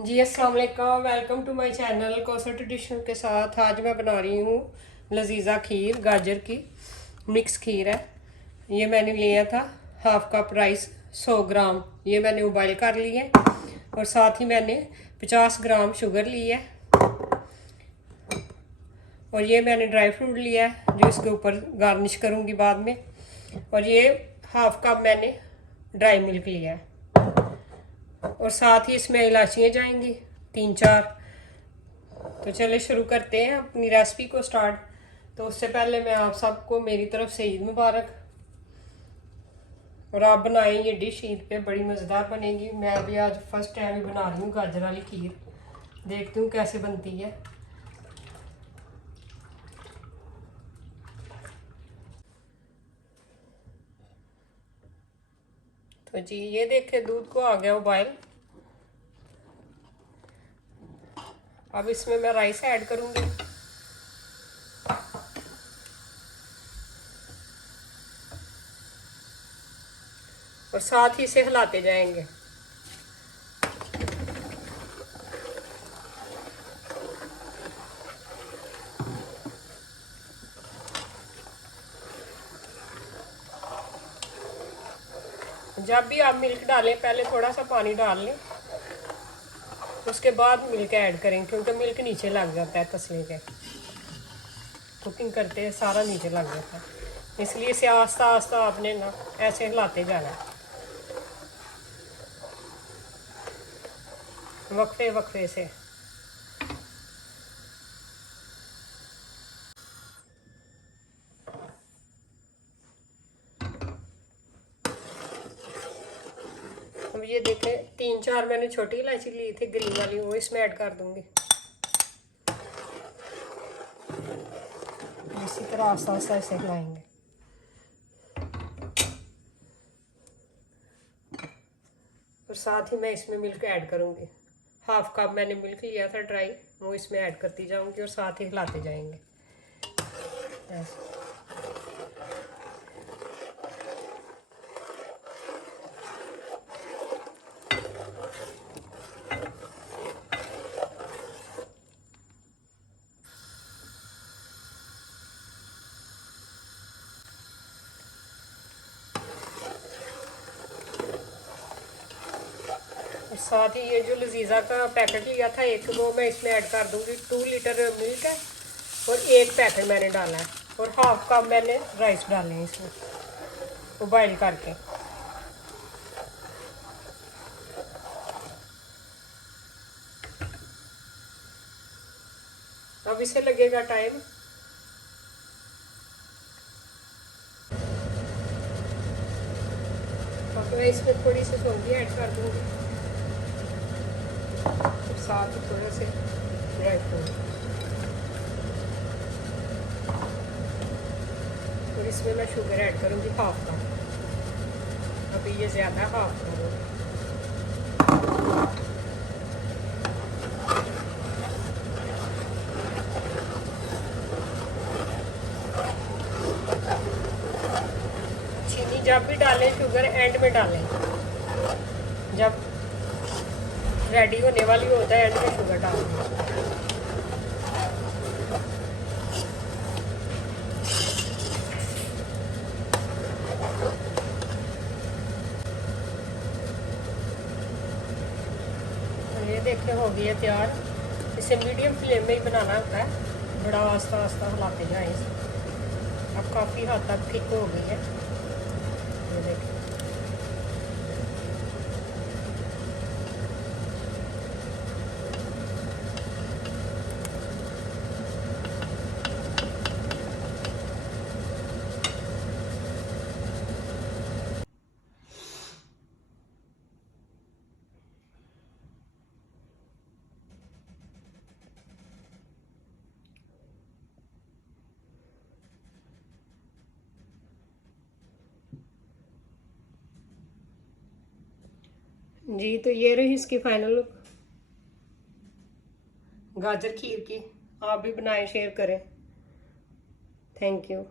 जी अस्सलाम वालेकुम, welcome to my channel Kausar traditional के साथ। आज मैं बना रही हूँ लजीजा खीर, गाजर की मिक्स खीर है। ये मैंने लिया था हाफ कप राइस, 100 ग्राम ये मैंने उबाइल कर ली है, और साथ ही मैंने 50 ग्राम शुगर ली है, और ये मैंने ड्राई फ्रूट लिया है जो इसके ऊपर गार्निश करूँगी बाद में, और ये हाफ कप मैंने ड्राई मिल्क लिया है, और साथ ही इसमें इलायचियाँ जाएंगी 3-4। तो चले शुरू करते हैं अपनी रेसिपी को स्टार्ट। तो उससे पहले मैं आप सबको मेरी तरफ से ईद मुबारक। और आप बनाएं ये डिश ईद पे, बड़ी मज़ेदार बनेगी। मैं अभी आज फर्स्ट टाइम ही बना रही हूँ गाजर वाली खीर, देखती हूँ कैसे बनती है। तो जी ये देखे दूध को आ गया उबाइल। अब इसमें मैं राइस ऐड करूँगी, और साथ ही इसे हिलाते जाएंगे। जब भी आप मिल्क डालें पहले थोड़ा सा पानी डाल लें, उसके बाद मिल्क ऐड करें, क्योंकि मिल्क नीचे लग जाता है तसले के, कुकिंग करते हैं सारा नीचे लग जाता है। इसलिए इसे आस्ता आस्ता आपने ना ऐसे हिलाते जाना है, वक्फे वक्फे से। अब ये देखें 3-4 मैंने छोटी इलायची ली थी ग्रीन वाली, वो इसमें ऐड कर दूंगी। इसी तरह आस्ता आस्ता इसे हिलाएंगे। और साथ ही मैं इसमें मिल्क ऐड करूंगी। हाफ कप मैंने मिल्क लिया था ड्राई, वो इसमें ऐड करती जाऊंगी और साथ ही हिलाते जाएंगे ऐसे। और साथ ही ये जो लजीजा का पैकेट लिया था एक, वो मैं इसमें ऐड कर दूंगी। 2 लीटर मिल्क है और एक पैकेट मैंने डाला है, और हाफ कप मैंने राइस डाले हैं इसमें उबाइल करके। अब इसे लगेगा टाइम। अब मैं इसमें थोड़ी सी सौंगी ऐड कर दूंगी, और साथ ही थोड़े से ड्राई फ्रूट, और इसमें मैं शुगर ऐड करूंगी हाफ कप। अभी ये ज़्यादा हाफ करूँगी। चीनी जब भी डालें शुगर एंड में डालें, जब रेडी होने वाली होता है एंड में शुगर डालें। ये देखें हो गई है तैयार। इसे मीडियम फ्लेम में ही बनाना होता है, बड़ा आस्ता आस्ता हिलाते जाएं इसे। अब काफ़ी हद तक थिक हो गई है, ये देखें। जी तो ये रही इसकी फाइनल लुक गाजर खीर की। आप भी बनाएं, शेयर करें। Thank you.